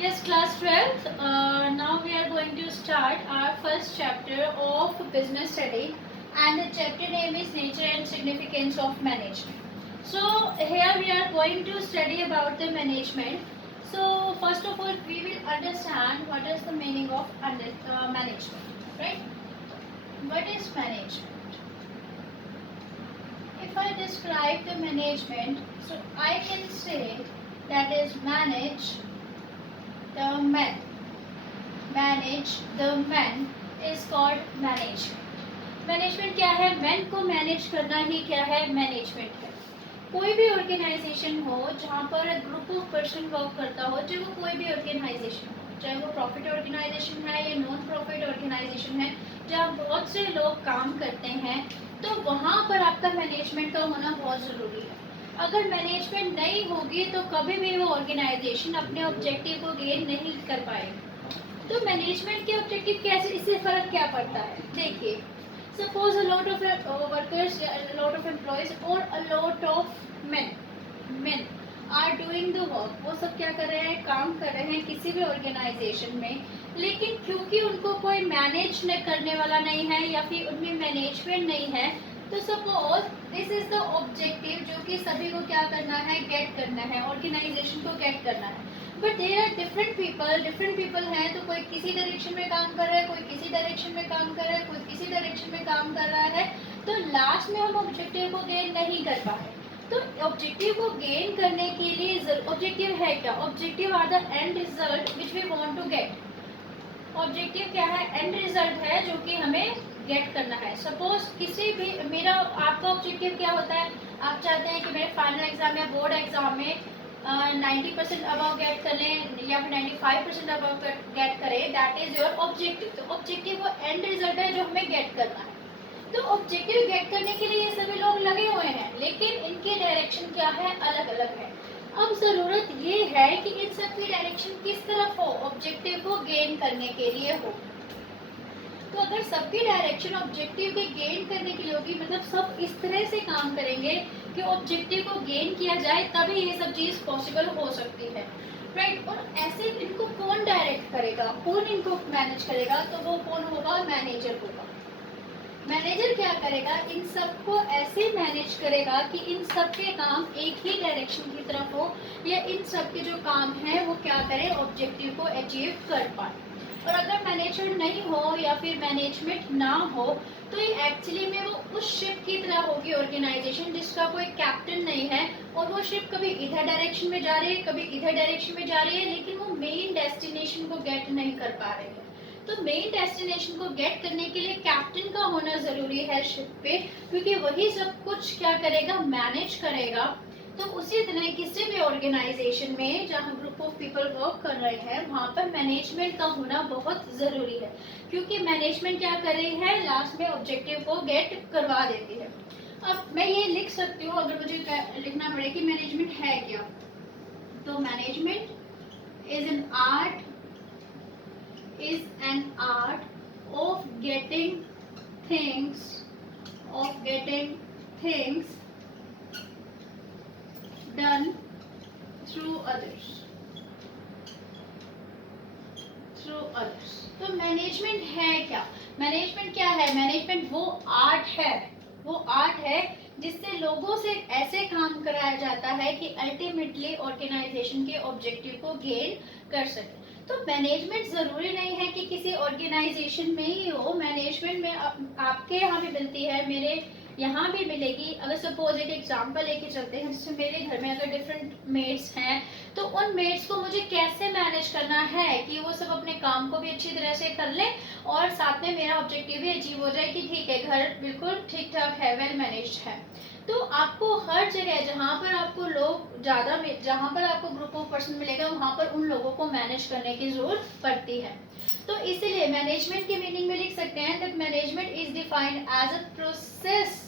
Yes, class 12th. Now we are going to start our first chapter of business study, and the chapter name is Nature and Significance of Management. So here we are going to study about the management. So first of all, we will understand what is the meaning of management, right? What is management? If I describe the management, so I can say that is manage the men. Manage the men is called management. Management क्या है? Man को manage करना ही क्या है? Management है. कोई भी organisation हो जहाँ पर ग्रुप ऑफ पर्सन वर्क करता हो, चाहे वो कोई भी ऑर्गेनाइजेशन हो, चाहे वो प्रॉफिट ऑर्गेनाइजेशन है या नॉन प्रॉफिट ऑर्गेनाइजेशन है, जहाँ बहुत से लोग काम करते हैं, तो वहाँ पर आपका मैनेजमेंट का होना बहुत ज़रूरी है. अगर मैनेजमेंट नहीं होगी तो कभी भी वो ऑर्गेनाइजेशन अपने ऑब्जेक्टिव को गेन नहीं कर पाएगी. तो मैनेजमेंट के ऑब्जेक्टिव कैसे, इससे फर्क क्या पड़ता है? देखिए, suppose a lot of workers, lot of employees और a lot of men are doing the work. वो सब क्या कर रहे हैं? काम कर रहे हैं किसी भी ऑर्गेनाइजेशन में, लेकिन क्योंकि उनको कोई मैनेज करने वाला नहीं है या फिर उनमें मैनेजमेंट नहीं है, तो suppose this is the objective जो कि सभी को क्या करना है? गेट करना है, ऑर्गेनाइजेशन को गेट करना है. But there are different people हैं, तो कोई किसी डायरेक्शन में काम कर रहा है, कोई किसी डायरेक्शन में काम कर रहा है, कोई किसी डायरेक्शन में काम कर रहा है, तो लास्ट में हम ऑब्जेक्टिव को गेन नहीं कर पाए. तो ऑब्जेक्टिव को गेन करने के लिए ऑब्जेक्टिव है क्या? Objective are the end result which we want to get. Objective क्या है? एंड रिजल्ट है जो कि हमें गेट करना है. सपोज किसी भी, मेरा आपका ऑब्जेक्टिव क्या होता है? आप चाहते हैं कि मेरे फाइनल एग्जाम या बोर्ड एग्जाम में 90% अबव गेट कर लें या फिर 95% अबव गेट करें. That is your objective. तो ऑब्जेक्टिव वो एंड रिजल्ट है जो हमें गेट करना है. तो ऑब्जेक्टिव गेट करने के लिए ये सभी लोग लगे हुए हैं, लेकिन इनकी डायरेक्शन क्या है? अलग अलग है. अब ज़रूरत ये है कि इन सब की डायरेक्शन किस तरफ हो? ऑब्जेक्टिव को गेन करने के लिए हो. तो अगर सबकी डायरेक्शन ऑब्जेक्टिव के गेन करने के लिए होगी, मतलब सब इस तरह से काम करेंगे कि ऑब्जेक्टिव को गेन किया जाए, तभी ये सब चीज़ पॉसिबल हो सकती है, राइट. और ऐसे इनको कौन डायरेक्ट करेगा, कौन इनको मैनेज करेगा? तो वो कौन होगा? मैनेजर होगा. मैनेजर क्या करेगा? इन सबको ऐसे मैनेज करेगा कि इन सब के काम एक ही डायरेक्शन की तरफ हो, या इन सब के जो काम हैं वो क्या करें? ऑब्जेक्टिव को अचीव कर पाए. और अगर मैनेजमेंट नहीं हो या फिर मैनेजमेंट ना हो, तो ये एक्चुअली में वो उस शिप की तरह होगी ऑर्गेनाइजेशन जिसका कोई कैप्टन नहीं है, और वो शिप कभी इधर डायरेक्शन में जा रही है, कभी इधर डायरेक्शन में जा रही है, लेकिन वो मेन डेस्टिनेशन को गेट नहीं कर पा रही है. तो मेन डेस्टिनेशन को गेट करने के लिए कैप्टन का होना ज़रूरी है शिप पे, क्योंकि वही सब कुछ क्या करेगा? मैनेज करेगा. तो उसी तरह किसी भी ऑर्गेनाइजेशन में जहाँ ग्रुप ऑफ पीपल वर्क कर रहे हैं, वहाँ पर मैनेजमेंट का होना बहुत ज़रूरी है, क्योंकि मैनेजमेंट क्या कर रही है? लास्ट में ऑब्जेक्टिव को गेट करवा देती है. अब मैं ये लिख सकती हूँ, अगर मुझे लिखना पड़े कि मैनेजमेंट है क्या, तो management is an art of getting things done through others. तो मैनेजमेंट है क्या? मैनेजमेंट क्या है? मैनेजमेंट वो आर्ट है जिससे लोगों से ऐसे काम कराया जाता है कि अल्टीमेटली ऑर्गेनाइजेशन के ऑब्जेक्टिव को गेन कर सके. तो मैनेजमेंट ज़रूरी नहीं है कि किसी ऑर्गेनाइजेशन में ही हो. मैनेजमेंट में आपके यहाँ भी मिलती है, मेरे यहाँ भी मिलेगी. अगर सपोज एक एग्जांपल लेके चलते हैं, जैसे मेरे घर में अगर डिफरेंट मेड्स हैं, तो उन मेड्स को मुझे कैसे मैनेज करना है कि वो सब अपने काम को भी अच्छी तरह से कर लें और साथ में मेरा ऑब्जेक्टिव भी अचीव हो जाए कि ठीक है, घर बिल्कुल ठीक ठाक है, वेल मैनेज्ड है. तो आपको हर जगह जहाँ पर आपको लोग ज़्यादा, जहाँ पर आपको ग्रुप ऑफ पर्सन मिलेगा, वहाँ पर उन लोगों को मैनेज करने की ज़रूरत पड़ती है. तो इसलिए मैनेजमेंट के मीनिंग में लिख सकते हैं that management is defined as a process.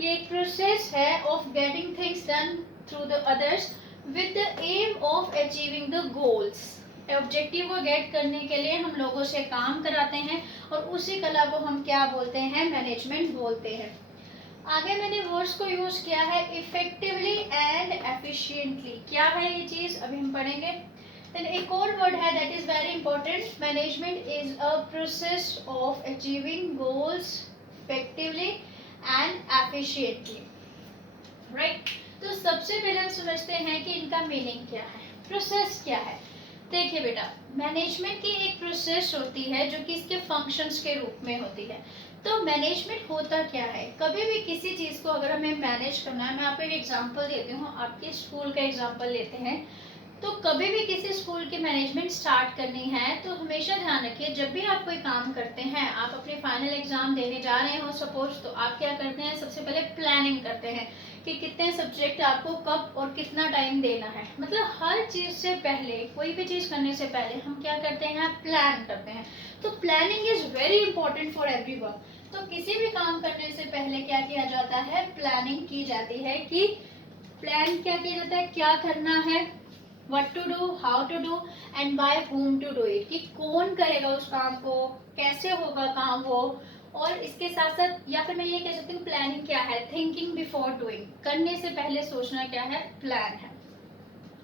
ये एक प्रोसेस है of getting things done through the others with the aim of achieving the goals. Objective को गेट करने के लिए हम लोगों से काम कराते हैं, और उसी कला को हम क्या बोलते हैं? मैनेजमेंट बोलते हैं. आगे मैंने वर्ड्स को यूज किया है इफेक्टिवली एंड एफिशिएंटली. क्या है ये चीज? अभी हम पढ़ेंगे. देन एक और वर्ड है that is very important, management is a process of achieving goals effectively and efficiently, right. तो सबसे पहले हम समझते हैं कि इनका मीनिंग क्या है, प्रोसेस क्या है। देखिए बेटा, मैनेजमेंट की एक प्रोसेस होती है जो कि इसके फंक्शंस के रूप में होती है। तो मैनेजमेंट होता क्या है, कभी भी किसी चीज़ को अगर हमें मैनेज करना है, मैं आपको एक एग्जांपल देती हूँ, आपके स्कूल का एग्जांपल लेते हैं। तो कभी भी किसी स्कूल की मैनेजमेंट स्टार्ट करनी है तो हमेशा ध्यान रखिए, जब भी आप कोई काम करते हैं, आप अपने फाइनल एग्जाम देने जा रहे हो सपोज, तो आप क्या करते हैं, सबसे पहले प्लानिंग करते हैं कि कितने सब्जेक्ट आपको कब और कितना टाइम देना है। मतलब हर चीज़ से पहले, कोई भी चीज़ करने से पहले हम क्या करते हैं, प्लान करते हैं। तो planning is very important for everyone. तो किसी भी काम करने से पहले क्या किया जाता है, प्लानिंग की जाती है। कि प्लान क्या किया जाता है, क्या करना है, what to do, how to do and by whom to do it, कि कौन करेगा उस काम को, कैसे होगा काम वो। और इसके साथ साथ, या फिर मैं ये कह सकती हूँ, प्लानिंग क्या है, थिंकिंग बिफोर डूइंग, करने से पहले सोचना क्या है, प्लान है,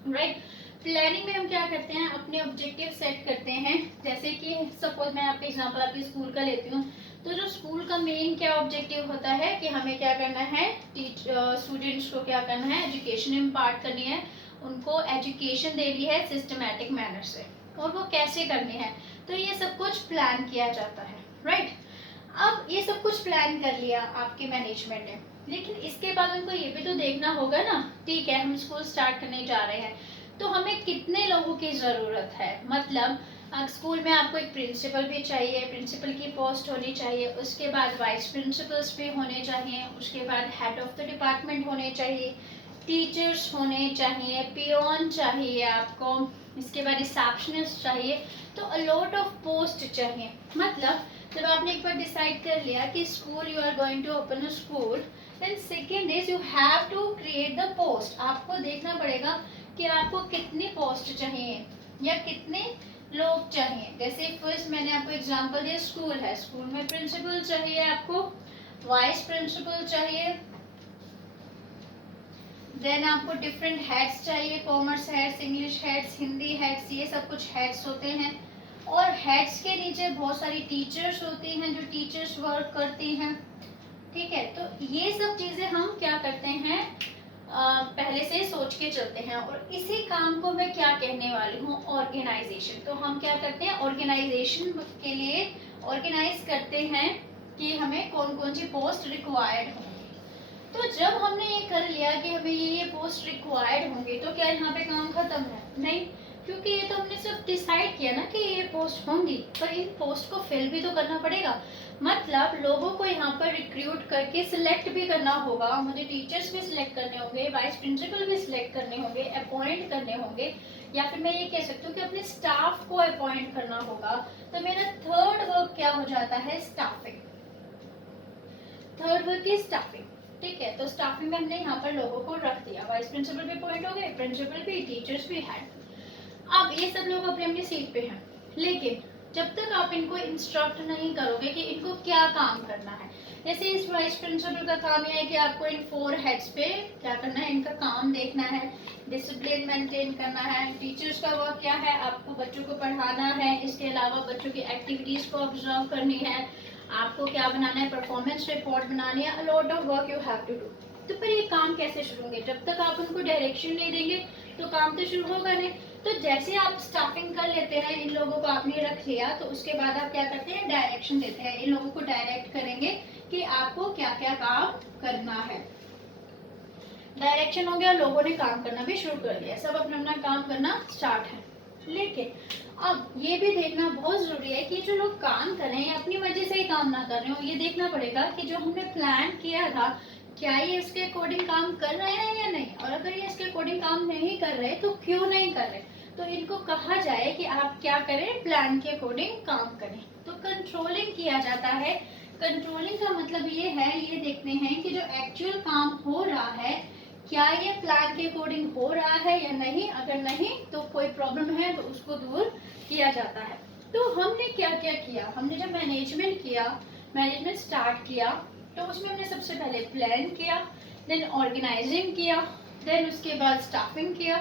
राइट। प्लानिंग में हम क्या करते हैं, अपने ऑब्जेक्टिव सेट करते हैं। जैसे कि सपोज मैं आपके एग्जांपल आपके स्कूल का लेती हूँ, तो जो स्कूल का मेन क्या ऑब्जेक्टिव होता है कि हमें क्या करना है, स्टूडेंट्स को क्या करना है, एजुकेशन इम्पार्ट करनी है, उनको एजुकेशन देनी है सिस्टमेटिक मैनर से, और वो कैसे करनी है, तो ये सब कुछ प्लान किया जाता है, राइट। अब ये सब कुछ प्लान कर लिया आपके मैनेजमेंट ने, लेकिन इसके बाद उनको ये भी तो देखना होगा ना, ठीक है हम स्कूल स्टार्ट करने जा रहे हैं, तो हमें कितने लोगों की ज़रूरत है। मतलब स्कूल में आपको एक प्रिंसिपल भी चाहिए, प्रिंसिपल की पोस्ट होनी चाहिए, उसके बाद वाइस प्रिंसिपल्स भी होने चाहिए, उसके बाद हेड ऑफ द डिपार्टमेंट होने चाहिए, टीचर्स होने चाहिए, पियोन चाहिए आपको, इसके बाद रिसेप्शनिस्ट चाहिए। तो अ लॉट ऑफ पोस्ट चाहिए। मतलब जब आपने एक बार डिसाइड कर लिया कि school you are going to open a school, then second is you have to create the post. आपको देखना पड़ेगा कि आपको कितनी पोस्ट चाहिए या कितने लोग चाहिए। जैसे फर्स्ट मैंने आपको एग्जांपल दिया, स्कूल है, स्कूल में प्रिंसिपल चाहिए आपको, वाइस प्रिंसिपल चाहिए, देन आपको डिफरेंट हेड्स चाहिए, commerce heads, English heads, Hindi heads, ये सब कुछ हेड्स होते हैं। और हेड्स के नीचे बहुत सारी टीचर्स होती हैं जो टीचर्स वर्क करती हैं, ठीक है। तो ये सब चीज़ें हम क्या करते हैं, पहले से सोच के चलते हैं। और इसी काम को मैं क्या कहने वाली हूँ, ऑर्गेनाइजेशन। तो हम क्या करते हैं, ऑर्गेनाइजेशन के लिए ऑर्गेनाइज करते हैं कि हमें कौन कौन सी पोस्ट रिक्वायर्ड होंगी। तो जब हमने ये कर लिया कि हमें ये पोस्ट रिक्वायर्ड होंगी, तो क्या यहाँ पे काम खत्म है, नहीं, क्योंकि ये तो हमने सिर्फ डिसाइड किया ना कि ये पोस्ट होंगी, पर इन पोस्ट को फिल भी तो करना पड़ेगा। मतलब लोगों को यहाँ पर रिक्रूट करके सिलेक्ट भी करना होगा, मुझे टीचर्स भी सिलेक्ट करने होंगे, वाइस प्रिंसिपल भी सिलेक्ट करने होंगे, अपॉइंट करने होंगे, या फिर मैं ये कह सकती हूँ कि अपने स्टाफ को अपॉइंट करना होगा। तो मेरा थर्ड वर्क क्या हो जाता है, staffing. Third work is staffing, ठीक है। तो स्टाफिंग में हमने यहाँ पर लोगों को रख दिया, वाइस प्रिंसिपल भी अपॉइंट हो गए, प्रिंसिपल भी, टीचर्स भी हैं। अब ये सब लोग अपनी अपनी सीट पे हैं, लेकिन जब तक आप इनको इंस्ट्रक्ट नहीं करोगे कि इनको क्या काम करना है। जैसे इस वाइस प्रिंसिपल का काम यह है कि आपको इन 4 हेड्स पे क्या करना है, इनका काम देखना है, डिसिप्लिन मेंटेन करना है। टीचर्स का वर्क क्या है, आपको बच्चों को पढ़ाना है, इसके अलावा बच्चों की एक्टिविटीज को ऑब्जर्व करनी है, आपको क्या बनाना है, परफॉर्मेंस रिपोर्ट बनानी है, a lot of work you have to do. तो पर ये काम कैसे शुरू होंगे, जब तक आप उनको डायरेक्शन नहीं देंगे तो काम तो शुरू होगा नहीं। तो जैसे आप स्टाफिंग कर लेते हैं, इन लोगों को आपने रख लिया, तो उसके बाद आप क्या करते हैं, डायरेक्शन देते हैं, इन लोगों को डायरेक्ट करेंगे कि आपको क्या क्या काम करना है। डायरेक्शन हो गया, लोगों ने काम करना भी शुरू कर दिया, सब अपना अपना काम करना स्टार्ट है। लेकिन अब ये भी देखना बहुत जरूरी है कि जो लोग काम कर रहे हैं अपनी मर्जी से ही काम ना कर रहे हो। ये देखना पड़ेगा कि जो हमने प्लान किया था, क्या ये इसके अकॉर्डिंग काम कर रहे हैं या नहीं। और अगर ये इसके अकॉर्डिंग काम नहीं कर रहे तो क्यों नहीं कर रहे, तो इनको कहा जाए कि आप क्या करें, प्लान के अकॉर्डिंग काम करें। तो कंट्रोलिंग किया जाता है। कंट्रोलिंग का मतलब ये है, ये देखते हैं कि जो एक्चुअल काम हो रहा है क्या ये प्लान के अकॉर्डिंग हो रहा है या नहीं। अगर नहीं तो कोई प्रॉब्लम है तो उसको दूर किया जाता है। तो हमने क्या क्या किया, हमने जब मैनेजमेंट किया, मैनेजमेंट स्टार्ट किया, तो उसमें हमने सबसे पहले प्लान किया, देन ऑर्गेनाइजिंग किया, देन उसके बाद स्टाफिंग किया,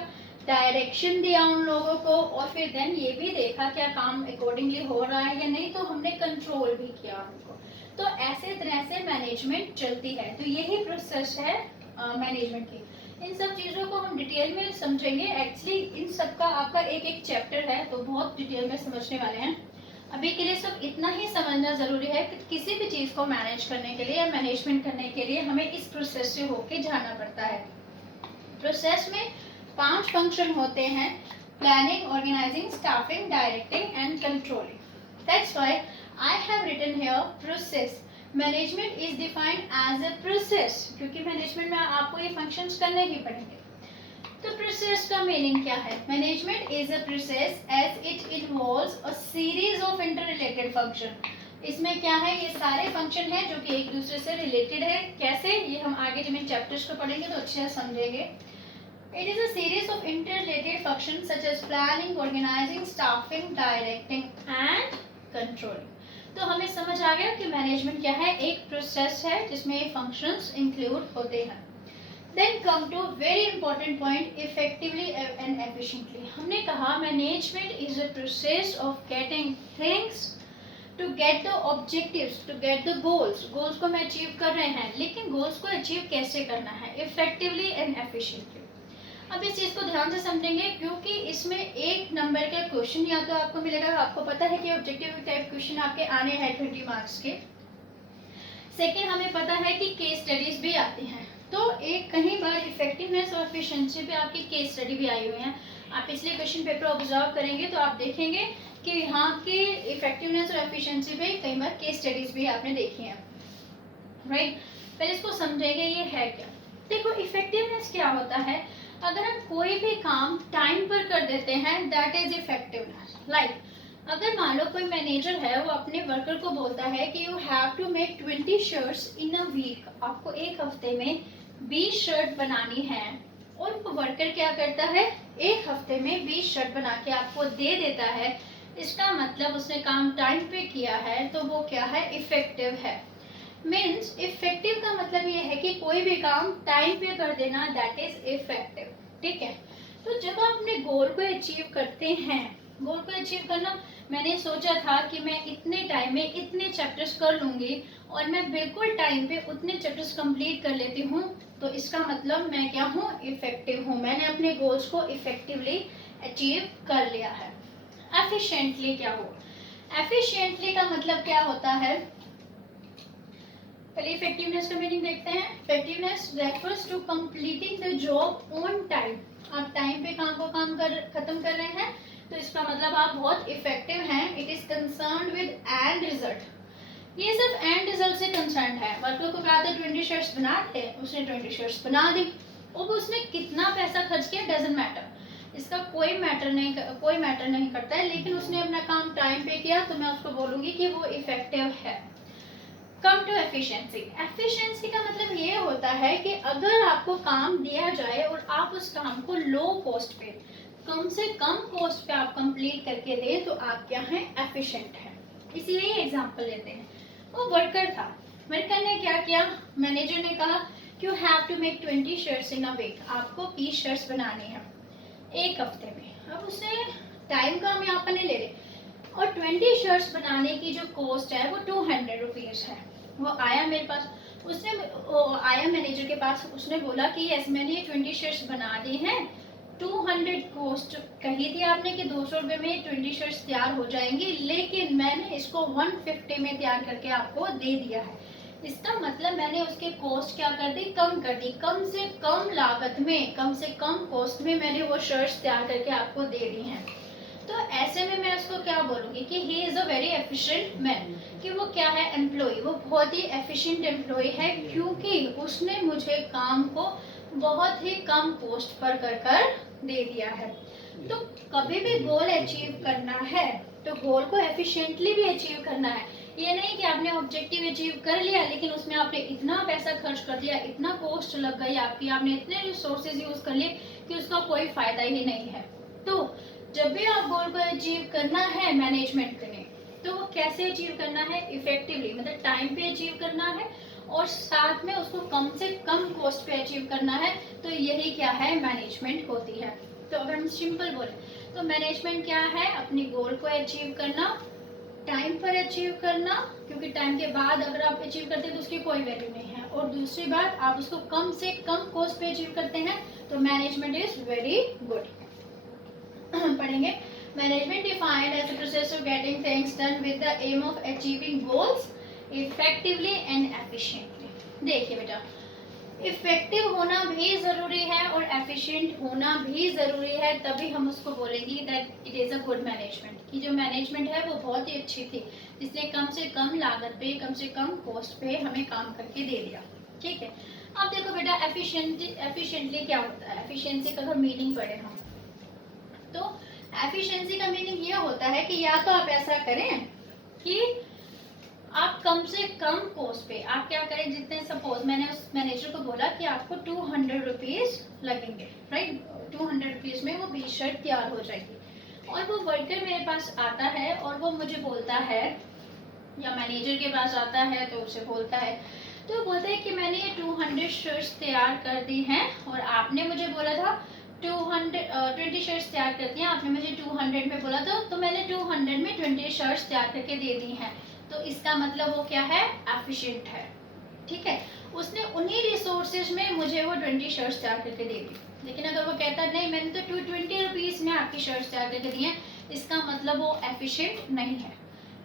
डायरेक्शन दिया उन लोगों को, और फिर देन ये भी देखा क्या काम अकॉर्डिंगली हो रहा है या नहीं, तो हमने कंट्रोल भी किया उनको। तो ऐसे तरह से मैनेजमेंट चलती है। तो यही प्रोसेस है मैनेजमेंट की। इन सब चीज़ों को हम डिटेल में समझेंगे। एक्चुअली इन सब का आपका एक एक चैप्टर है, तो बहुत डिटेल में समझने वाले हैं। अभी के लिए सब इतना ही समझना ज़रूरी है कि किसी भी चीज़ को मैनेज करने के लिए या मैनेजमेंट करने के लिए हमें इस प्रोसेस से होके जाना पड़ता है। प्रोसेस में 5 फंक्शन होते हैं: planning, organising, staffing, directing and controlling. That's why I have written here process. Management is defined as a process, क्योंकि मैनेजमेंट में आपको ये फंक्शंस करने ही पड़ेंगे। तो प्रोसेस का मीनिंग क्या है? Management is a process as it involves a series of interrelated function. इसमें क्या है, ये सारे फंक्शन हैं जो कि एक दूसरे से रिलेटेड है। कैसे, ये हम आगे जब इन चैप्टर्स को पढ़ेंगे तो अच्छे से समझेंगे। It is a series of interrelated function such as planning, organising, staffing, directing and controlling. तो हमें समझ आ गया कि मैनेजमेंट क्या है, एक प्रोसेस है जिसमें फंक्शंस इंक्लूड होते हैं। Then come to very important point, effectively and efficiently. हमने कहा management is a process of getting things to get the objectives, to get the goals. Goals को मैं achieve कर रहे हैं, लेकिन goals को achieve कैसे करना है? Effectively and efficiently. अब इस चीज़ को ध्यान से समझेंगे, क्योंकि इसमें एक नंबर का क्वेश्चन या तो आपको मिलेगा, आपको पता है कि ऑब्जेक्टिव टाइप क्वेश्चन आपके आने हैं 20 मार्क्स के। सेकेंड, हमें पता है कि केस स्टडीज भी आती हैं। तो एक कहीं बार इफेक्टिवनेस और एफिशिएंसी पे आपकी केस स्टडी भी आई हुई है। आप पिछले क्वेश्चन पेपर ऑब्जर्व करेंगे तो आप देखेंगे कि यहाँ की इफेक्टिवनेस और एफिशिएंसी पे कई बार केस स्टडीज भी आपने देखी हैं, राइट। पहले इसको समझेंगे ये है क्या। देखो, इफेक्टिवनेस क्या होता है? अगर हम कोई भी काम टाइम पर कर देते हैं, दैट इज इफेक्टिवनेस। लाइक अगर मान लो कोई मैनेजर है, वो अपने वर्कर को बोलता है कि you have to make 20 shirts in a week, आपको एक हफ्ते में 20 शर्ट बनानी है, और वो वर्कर क्या करता है, एक हफ्ते में 20 शर्ट बना के आपको दे देता है। इसका मतलब उसने काम टाइम पे किया है, तो वो क्या है, इफेक्टिव है। मीन्स इफेक्टिव का मतलब ये है कि कोई भी काम टाइम पे कर देना, दैट इज इफेक्टिव। ठीक है। तो जब आप अपने गोल को अचीव करते हैं, गोल को अचीव करना, मैंने सोचा था कि मैं इतने टाइम में इतने चैप्टर्स कर लूँगी और मैं बिल्कुल टाइम पे उतने चैप्टर्स कंप्लीट कर लेती हूँ, तो इसका मतलब मैं क्या हूँ, इफेक्टिव हूँ। मैंने अपने गोल्स को इफेक्टिवली अचीव कर लिया है। एफिशिएंटली क्या हो? एफिशिएंटली का मतलब क्या होता है? पहले इफेक्टिवनेस का मीनिंग देखते हैं। Effectiveness refers to completing the job on time. आप टाइम पे काम को खत्म कर रहे हैं, तो इसका मतलब आप बहुत इफेक्टिव हैं। It is concerned with and result. ये सिर्फ एंड रिजल्ट से कंसर्न है। वर्कर को कहा था 20 शर्ट्स बना दे, उसने 20 शर्ट्स बना दी। अब उसने कितना पैसा खर्च किया डजंट मैटर, इसका कोई मैटर नहीं करता है, लेकिन उसने अपना काम टाइम पे किया, तो मैं उसको बोलूँगी कि वो इफेक्टिव है। Come to efficiency. एफिशिएंसी का मतलब ये होता है कि अगर आपको काम दिया जाए और आप उस काम को लो कॉस्ट पे, कम से कम कॉस्ट पे आप कंप्लीट करके दें, तो आप क्या हैं, एफिशिएंट हैं। इसीलिए एग्जांपल लेते हैं। वो वर्कर था, वर्कर ने क्या किया, मैनेजर ने कहा कि you have to make 20 shirts in a week, आपको 20 शर्ट्स बनानी है एक हफ्ते में। अब उसने टाइम का हम यहाँ पर नहीं ले रहे, और 20 शर्ट्स बनाने की जो कॉस्ट है वो 200 रुपीज़ है। वो आया मेरे पास, आया मैनेजर के पास, उसने बोला कि यस मैंने ये 20 शर्ट्स बना दी हैं, 200 कॉस्ट कही थी आपने कि 200 रुपये में 20 शर्ट्स तैयार हो जाएंगी, लेकिन मैंने इसको 150 में तैयार करके आपको दे दिया है। इसका मतलब मैंने उसके कॉस्ट क्या कर दी, कम कर दी। कम से कम लागत में, कम से कम कॉस्ट में मैंने वो शर्ट्स तैयार करके आपको दे दी हैं। तो ऐसे में मैं उसको क्या बोलूँगी कि he is a very efficient man, कि वो क्या है, एम्प्लॉय, वो बहुत ही एफिशिएंट एम्प्लॉय है, क्योंकि उसने मुझे काम को बहुत ही कम कॉस्ट पर कर दे दिया है। तो कभी भी गोल अचीव करना है तो गोल को एफिशिएंटली भी अचीव करना है। ये नहीं कि आपने ऑब्जेक्टिव अचीव कर लिया, लेकिन उसमें आपने इतना पैसा खर्च कर दिया, इतना कॉस्ट लग गई आपकी, आपने इतने रिसोर्सेज यूज़ कर लिए कि उसका कोई फ़ायदा ही नहीं है। तो जब भी आप गोल को अचीव करना है मैनेजमेंट करें, तो वो कैसे अचीव करना है, इफेक्टिवली, मतलब टाइम पे अचीव करना है, और साथ में उसको कम से कम कॉस्ट पे अचीव करना है। तो यही क्या है, मैनेजमेंट होती है। तो अगर हम सिंपल बोले तो मैनेजमेंट क्या है, अपनी गोल को अचीव करना, टाइम पर अचीव करना, क्योंकि टाइम के बाद अगर आप अचीव करते हैं तो उसकी कोई वैल्यू नहीं है, और दूसरी बात आप उसको कम से कम कॉस्ट पे अचीव करते हैं तो मैनेजमेंट इज वेरी गुड। पढ़ेंगे management defined as a process of getting things done with the aim of achieving goals effectively and efficiently. देखिए बेटा, इफेक्टिव होना भी ज़रूरी है और एफिशिएंट होना भी ज़रूरी है, तभी हम उसको बोलेंगे that it is a good management, कि जो मैनेजमेंट है वो बहुत ही अच्छी थी, जिसने कम से कम लागत पे, कम से कम कॉस्ट पे हमें काम करके दे दिया। ठीक है, अब देखो बेटा एफिशिएंटली क्या होता है। एफिशिएंसी का अगर मीनिंग पढ़े हम तो एफिशिएंसी का मीनिंग ये होता है कि या तो आप ऐसा करें कि आप कम से कम कॉस्ट पे आप क्या करें, जितने सपोज मैंने उस मैनेजर को बोला कि आपको 200 रुपीज़ लगेंगे, राइट, 200 रुपीज़ में वो 20 शर्ट तैयार हो जाएगी, और वो वर्कर मेरे पास आता है और वो मुझे बोलता है, या मैनेजर के पास आता है तो उसे बोलता है, तो बोलता है कि मैंने ये 200 शर्ट्स तैयार कर दी हैं और आपने मुझे बोला था 20 शर्ट्स तैयार कर दी हैं, आपने मुझे 200 में बोला था, तो मैंने 200 में 20 शर्ट्स तैयार करके दे दी हैं, तो इसका मतलब वो क्या है, एफिशिएंट है। ठीक है, उसने उन्हीं रिसोर्सेज में मुझे वो 20 शर्ट्स तैयार करके दे दी। लेकिन अगर वो कहता है नहीं मैंने तो 220 रुपीज़ में आपकी शर्ट्स तैयार करके दी हैं, इसका मतलब वो एफिशिएंट नहीं है।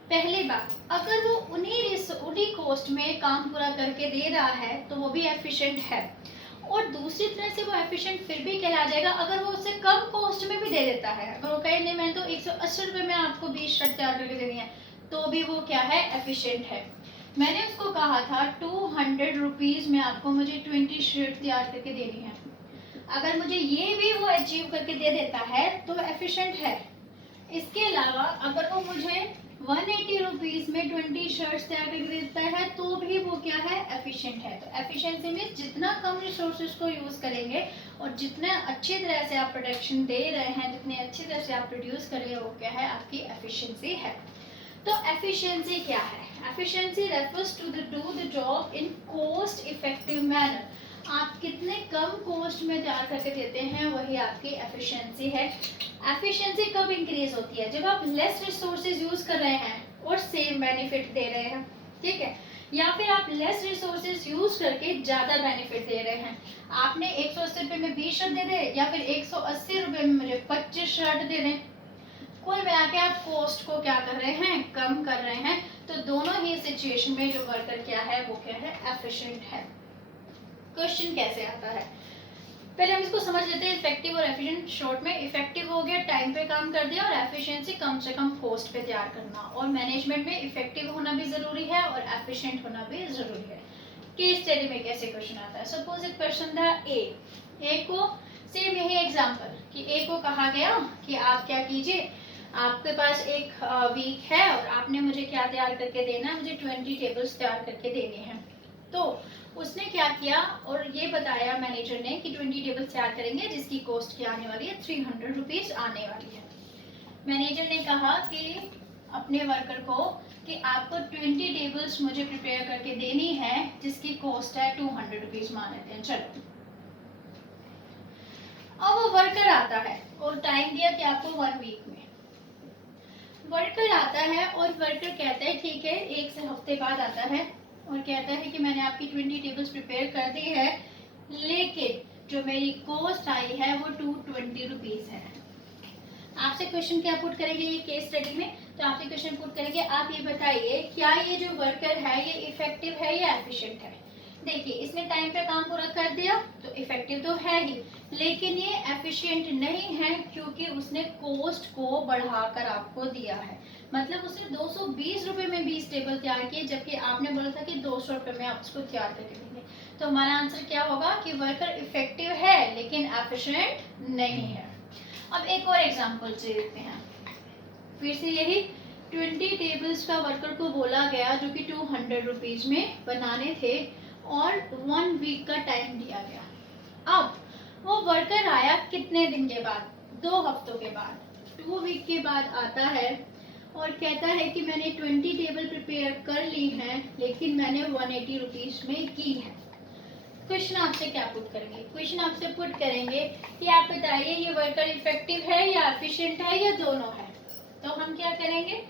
पहली बात, अगर वो उन्हीं कॉस्ट में काम पूरा करके दे रहा है तो वो भी एफिशिएंट है, और दूसरी तरह से वो एफिशिएंट फिर भी कहला जाएगा अगर वो उससे कम कॉस्ट में भी दे देता है। अगर वो कहे नहीं मैंने तो 180 रुपये में आपको 20 शर्ट तैयार करके देनी है, तो भी वो क्या है, एफिशिएंट है। मैंने उसको कहा था 200 रुपीज़ में आपको मुझे 20 शर्ट तैयार करके देनी है, अगर मुझे ये भी वो अचीव करके दे देता है तो एफिशिएंट है। इसके अलावा अगर वो मुझे 180 रुपीज़ में 20 शर्ट्स तैयार करके देता है तो भी वो क्या है, एफिशिएंट है। तो एफिशिएंसी में जितना कम रिसोर्सेज को यूज़ करेंगे और जितना अच्छी तरह से आप प्रोडक्शन दे रहे हैं, जितनी अच्छी तरह से आप प्रोड्यूस कर रहे हैं, वो क्या है, आपकी एफिशिएंसी है। तो एफिशिएंसी क्या है, efficiency refers to the job in cost effective manner. आप कितने कम कॉस्ट में तैयार करके देते हैं वही आपकी एफिशिएंसी है। एफिशिएंसी कब इंक्रीज होती है, जब आप लेस रिसोर्सेज यूज कर रहे हैं और सेम बेनिफिट दे रहे हैं। ठीक है, या फिर आप लेस रिसोर्सेज यूज करके ज़्यादा बेनिफिट दे रहे हैं। आपने 180 रुपये में 20 शर्ट दे दे, या फिर 180 रुपये में मुझे 25 शर्ट दे दें, कुल मिला के आप कॉस्ट को क्या कर रहे हैं, कम कर रहे हैं। तो दोनों ही सिचुएशन में जो वर्कर क्या है, वो क्या है, एफिशिएंट है। क्वेश्चन कैसे आता है, पहले हम इसको समझ लेते हैं। इफेक्टिव और एफिशिएंट शॉर्ट में, इफेक्टिव हो गया टाइम पे काम कर दिया, और एफिशिएंसी कम से कम कॉस्ट पे तैयार करना। और मैनेजमेंट में इफेक्टिव होना भी जरूरी है और एफिशिएंट होना भी जरूरी है। केस स्टडी में कैसे क्वेश्चन आता है, सपोज एक क्वेश्चन था ए को, सेम यही एग्जाम्पल कि ए को कहा गया कि आप क्या कीजिए, आपके पास एक वीक है और आपने मुझे क्या तैयार करके देना है, मुझे 20 टेबल्स तैयार करके देने हैं। तो उसने क्या किया और ये बताया मैनेजर ने कि 20 टेबल्स तैयार करेंगे जिसकी कॉस्ट क्या आने वाली है, 300 रुपीज़ आने वाली है। मैनेजर ने कहा कि अपने वर्कर को कि आपको 20 टेबल्स मुझे प्रिपेयर करके देनी है जिसकी कॉस्ट है 200 रुपीज़ मान लेते हैं। चलो, अब वो वर्कर आता है और टाइम दिया कि आपको 1 वीक में। वर्कर आता है और वर्कर कहता है ठीक है, 1 से हफ्ते बाद आता है और कहता है कि मैंने आपकी 20 टेबल्स प्रिपेयर कर दी है, लेकिन जो मेरी कॉस्ट आई है वो 220 रुपीज़ है। आपसे क्वेश्चन क्या पुट करेंगे ये केस स्टडी में, तो आपसे क्वेश्चन पुट करेंगे, आप ये बताइए क्या ये जो वर्कर है ये इफेक्टिव है या एफिशिएंट है। देखिए, इसने टाइम पे काम पूरा कर दिया तो इफेक्टिव तो है ही, लेकिन ये एफिशिएंट नहीं है क्योंकि उसने कॉस्ट को बढ़ाकर आपको दिया है। मतलब उसने 220 रुपये में 20 टेबल तैयार किए, जबकि आपने बोला था कि 200 रुपये में आप उसको तैयार करके देंगे। तो हमारा आंसर क्या होगा कि वर्कर इफेक्टिव है लेकिन एफिशिएंट नहीं है। अब एक और एग्जाम्पल देखते हैं, फिर से यही 20 टेबल्स का वर्कर को बोला गया जो कि 200 रुपीज़ में बनाने थे और 1 वीक का टाइम दिया गया। अब वो वर्कर आया कितने दिन के बाद, 2 हफ्तों के बाद, 2 वीक के बाद आता है और कहता है कि मैंने 20 टेबल प्रिपेयर कर ली हैं लेकिन मैंने 180 रुपीज़ में की है। क्वेश्चन आपसे क्या पुट करेंगे, क्वेश्चन आपसे पुट करेंगे कि आप बताइए ये वर्कर इफेक्टिव है या एफिशिएंट है या दोनों है। तो हम क्या करेंगे,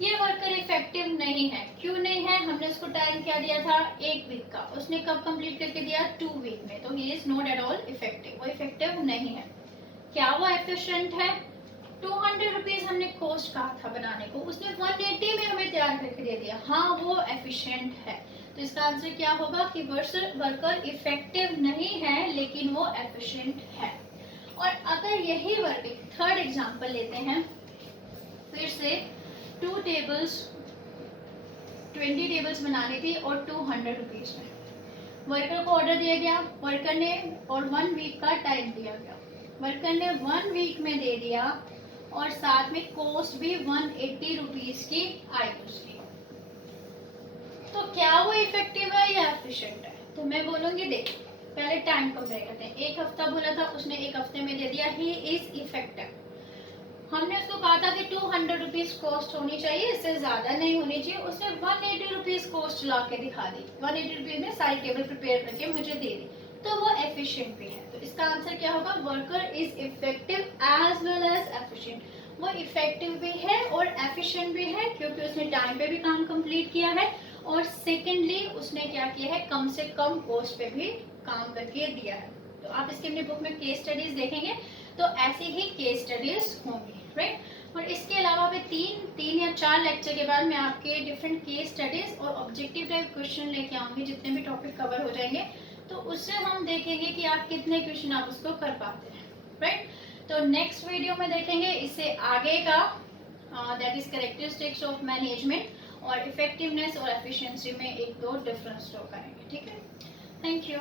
ये वर्कर इफेक्टिव नहीं है। क्यों नहीं है, हमने उसको टाइम क्या दिया था, 1 वीक का, उसने कब कंप्लीट करके दिया, 2 वीक में, तो he is not at all effective, वो इफेक्टिव नहीं है। क्या वो एफिशिएंट है, 200 रुपीज हमने कॉस्ट कहा था बनाने को, उसने 180 में हमें तैयार करके दे दिया, हाँ वो एफिशिएंट है। तो इसका आंसर क्या होगा कि वर्कर इफेक्टिव नहीं है लेकिन वो एफिशिएंट है। और अगर यही वर्कर, थर्ड एग्जांपल लेते हैं, फिर से 20 टेबल्स बनानी थी और 200 रुपीज में वर्कर को ऑर्डर दिया गया, वर्कर ने, और 1 वीक का टाइम दिया गया, वर्कर ने 1 वीक में दे दिया और साथ में कॉस्ट भी 180 रुपीज की आई उसकी। तो क्या वो इफेक्टिव है या एफिशिएंट है, तो मैं बोलूंगी देख, पहले टाइम कंपेयर करते हैं। 1 हफ्ता बोला था, उसने 1 हफ्ते में दे दिया, ही इज इफेक्टिव। हमने उसको कहा था कि 200 रुपीज कॉस्ट होनी चाहिए, इससे ज्यादा नहीं होनी चाहिए, उसने 180 रुपीज कॉस्ट ला के दिखा दी, 180 रुपीज में सारी टेबल प्रिपेयर करके मुझे दे दी, तो वो एफिशिएंट भी है। तो इसका आंसर क्या होगा, worker is effective as well as efficient. वो इफेक्टिव भी है और एफिशिएंट भी है क्योंकि उसने टाइम पे भी काम कंप्लीट किया है, और सेकेंडली उसने क्या किया है, कम से कम कॉस्ट पे भी काम करके दिया है। तो आप इसके अपने बुक में केस स्टडीज देखेंगे तो ऐसी ही केस स्टडीज होंगी, राइट। और इसके अलावा भी 3 या 4 लेक्चर के बाद मैं आपके डिफरेंट केस स्टडीज और ऑब्जेक्टिव टाइप क्वेश्चन लेके आऊंगी, जितने भी टॉपिक कवर हो जाएंगे, तो उससे हम देखेंगे कि आप कितने क्वेश्चन आप उसको कर पाते हैं, राइट। तो नेक्स्ट वीडियो में देखेंगे इससे आगे का, that is characteristics of management, और इफेक्टिवनेस और एफिशिएंसी में 1-2 डिफरेंस शो करेंगे, ठीक है। Thank you.